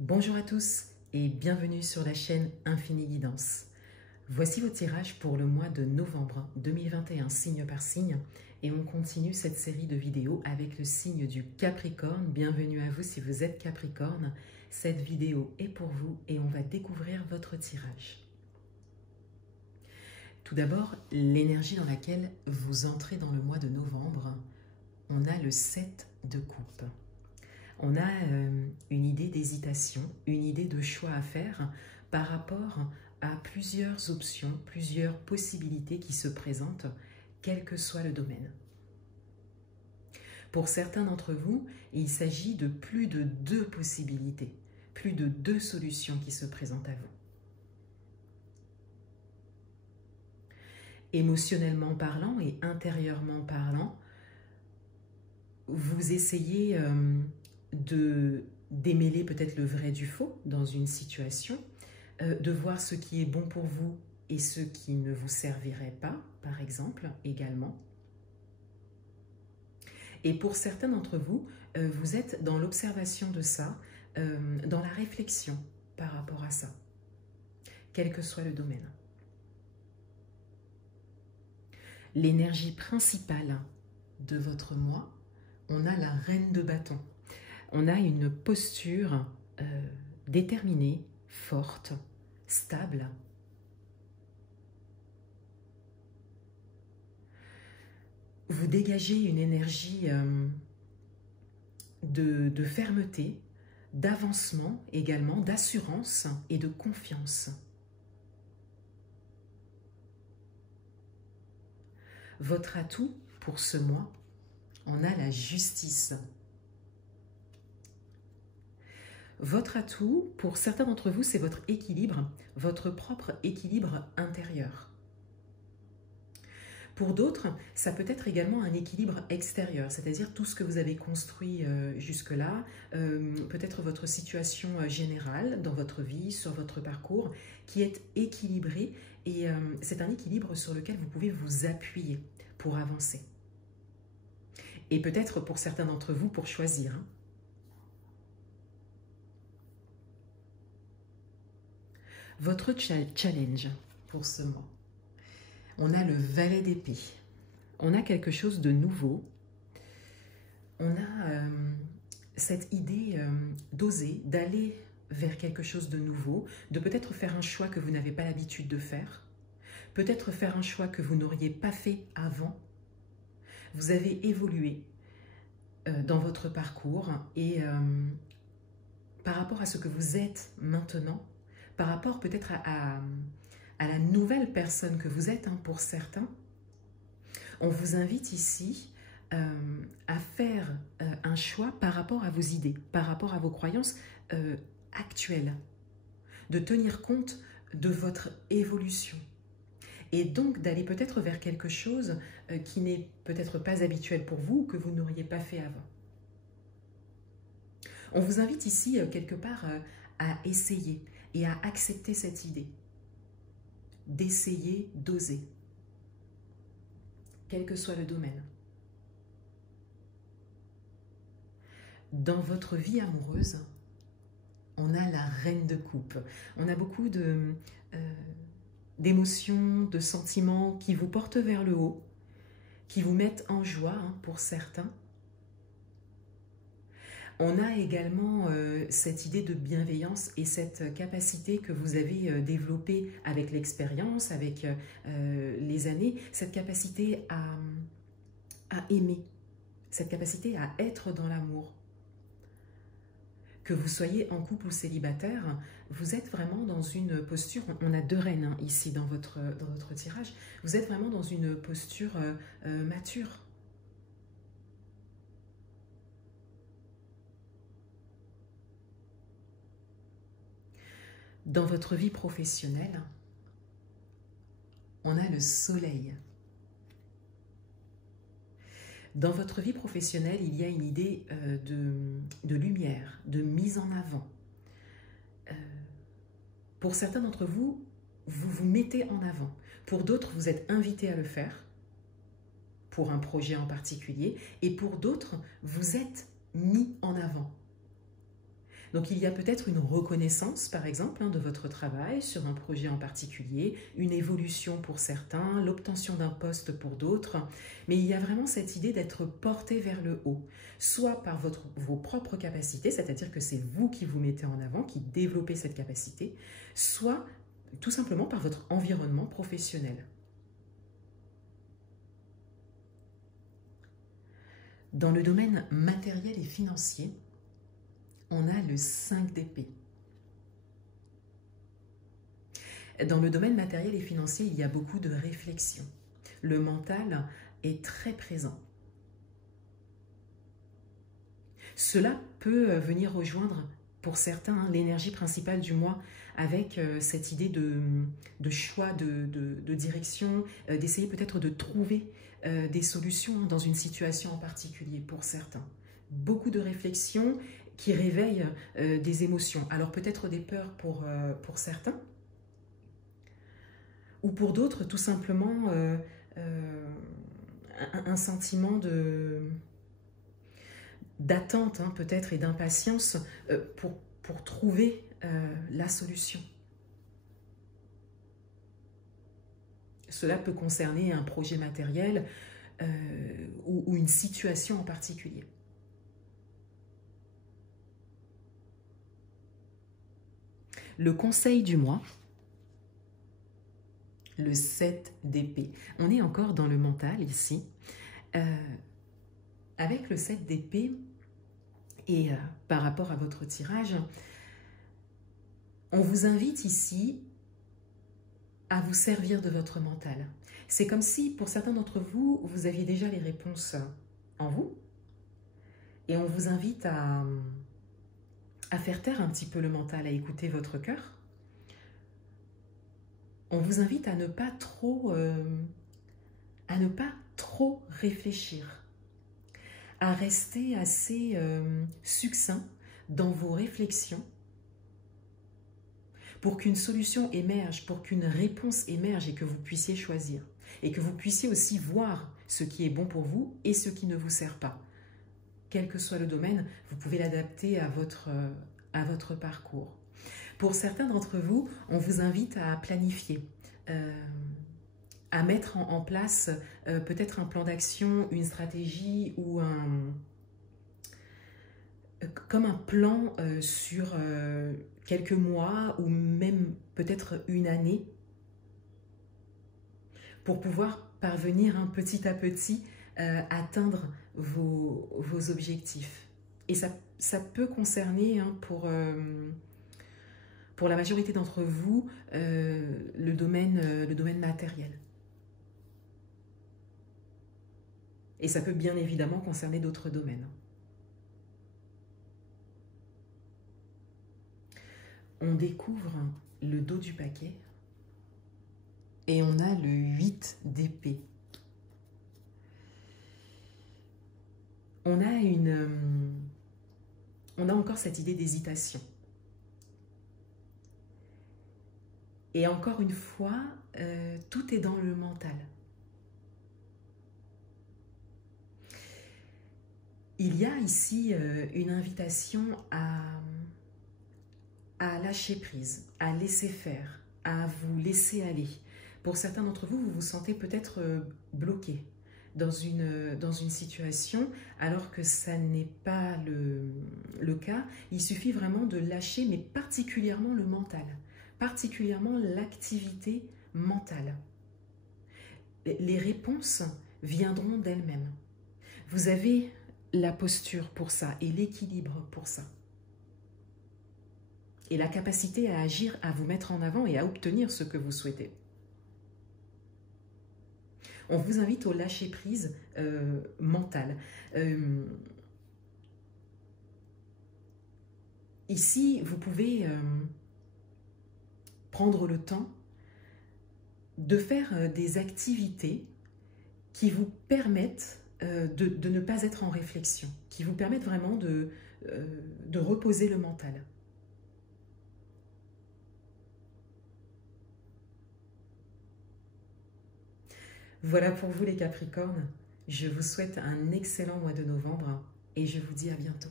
Bonjour à tous et bienvenue sur la chaîne Infini Guidance. Voici vos tirages pour le mois de novembre 2021, signe par signe, et on continue cette série de vidéos avec le signe du Capricorne. Bienvenue à vous si vous êtes Capricorne. Cette vidéo est pour vous et on va découvrir votre tirage. Tout d'abord, l'énergie dans laquelle vous entrez dans le mois de novembre. On a le 7 de coupe. On a une idée d'hésitation, une idée de choix à faire par rapport à plusieurs options, plusieurs possibilités qui se présentent, quel que soit le domaine. Pour certains d'entre vous, il s'agit de plus de 2 possibilités, plus de 2 solutions qui se présentent à vous. Émotionnellement parlant et intérieurement parlant, vous essayez de démêler peut-être le vrai du faux dans une situation, de voir ce qui est bon pour vous et ce qui ne vous servirait pas, par exemple, également. Et pour certains d'entre vous, vous êtes dans l'observation de ça, dans la réflexion par rapport à ça, quel que soit le domaine. L'énergie principale de votre mois, on a la reine de bâton. On a une posture déterminée, forte, stable. Vous dégagez une énergie de fermeté, d'avancement également, d'assurance et de confiance. Votre atout pour ce mois, on a la justice. Votre atout, pour certains d'entre vous, c'est votre équilibre, votre propre équilibre intérieur. Pour d'autres, ça peut être également un équilibre extérieur, c'est-à-dire tout ce que vous avez construit jusque-là, peut-être votre situation générale dans votre vie, sur votre parcours, qui est équilibré et c'est un équilibre sur lequel vous pouvez vous appuyer pour avancer. Et peut-être pour certains d'entre vous, pour choisir. Votre challenge pour ce mois. On a le valet d'épée. On a quelque chose de nouveau. On a cette idée d'oser, d'aller vers quelque chose de nouveau, de peut-être faire un choix que vous n'avez pas l'habitude de faire, peut-être faire un choix que vous n'auriez pas fait avant. Vous avez évolué dans votre parcours et par rapport à ce que vous êtes maintenant, par rapport peut-être à la nouvelle personne que vous êtes, pour certains, on vous invite ici à faire un choix par rapport à vos idées, par rapport à vos croyances actuelles, de tenir compte de votre évolution et donc d'aller peut-être vers quelque chose qui n'est peut-être pas habituel pour vous ou que vous n'auriez pas fait avant. On vous invite ici quelque part à essayer et à accepter cette idée, d'essayer, d'oser, quel que soit le domaine. Dans votre vie amoureuse, on a la reine de coupe. On a beaucoup d'émotions, de sentiments qui vous portent vers le haut, qui vous mettent en joie pour certains. On a également cette idée de bienveillance et cette capacité que vous avez développée avec l'expérience, avec les années, cette capacité à aimer, cette capacité à être dans l'amour. Que vous soyez en couple ou célibataire, vous êtes vraiment dans une posture, on a 2 reines ici dans votre tirage, vous êtes vraiment dans une posture mature. Dans votre vie professionnelle, on a le soleil. Dans votre vie professionnelle, il y a une idée de lumière, de mise en avant. Pour certains d'entre vous, vous vous mettez en avant. Pour d'autres, vous êtes invités à le faire, pour un projet en particulier. Et pour d'autres, vous êtes mis en avant. Donc il y a peut-être une reconnaissance, par exemple, de votre travail sur un projet en particulier, une évolution pour certains, l'obtention d'un poste pour d'autres, mais il y a vraiment cette idée d'être porté vers le haut, soit par vos propres capacités, c'est-à-dire que c'est vous qui vous mettez en avant, qui développez cette capacité, soit tout simplement par votre environnement professionnel. Dans le domaine matériel et financier, on a le 5 d'épée. Dans le domaine matériel et financier, il y a beaucoup de réflexion. Le mental est très présent. Cela peut venir rejoindre, pour certains, l'énergie principale du mois, avec cette idée de choix de direction, d'essayer peut-être de trouver des solutions dans une situation en particulier, pour certains. Beaucoup de réflexion qui réveillent des émotions. Alors peut-être des peurs pour certains, ou pour d'autres, tout simplement un sentiment d'attente peut-être et d'impatience pour trouver la solution. Cela peut concerner un projet matériel ou une situation en particulier. Le conseil du mois, le 7 d'épée. On est encore dans le mental ici. Avec le 7 d'épée et par rapport à votre tirage, on vous invite ici à vous servir de votre mental. C'est comme si, pour certains d'entre vous, vous aviez déjà les réponses en vous. Et on vous invite à faire taire un petit peu le mental, à écouter votre cœur. On vous invite à ne pas trop réfléchir, à rester assez succinct dans vos réflexions pour qu'une solution émerge, pour qu'une réponse émerge et que vous puissiez choisir. Et que vous puissiez aussi voir ce qui est bon pour vous et ce qui ne vous sert pas. Quel que soit le domaine, vous pouvez l'adapter à votre parcours. Pour certains d'entre vous, on vous invite à planifier, à mettre en place peut-être un plan d'action, une stratégie ou comme un plan sur quelques mois ou même peut-être une année pour pouvoir parvenir petit à petit atteindre vos objectifs. Et ça peut concerner pour la majorité d'entre vous le domaine matériel. Et ça peut bien évidemment concerner d'autres domaines. On découvre le dos du paquet et on a le 8 d'épée. On a encore cette idée d'hésitation. Et encore une fois, tout est dans le mental. Il y a ici une invitation à lâcher prise, à laisser faire, à vous laisser aller. Pour certains d'entre vous, vous vous sentez peut-être bloqué dans une situation, alors que ça n'est pas le cas. Il suffit vraiment de lâcher, mais particulièrement le mental, particulièrement l'activité mentale. Les réponses viendront d'elles-mêmes. Vous avez la posture pour ça et l'équilibre pour ça. Et la capacité à agir, à vous mettre en avant et à obtenir ce que vous souhaitez. On vous invite au lâcher-prise mental. Ici, vous pouvez prendre le temps de faire des activités qui vous permettent de ne pas être en réflexion, qui vous permettent vraiment de reposer le mental. Voilà pour vous les Capricornes. Je vous souhaite un excellent mois de novembre et je vous dis à bientôt.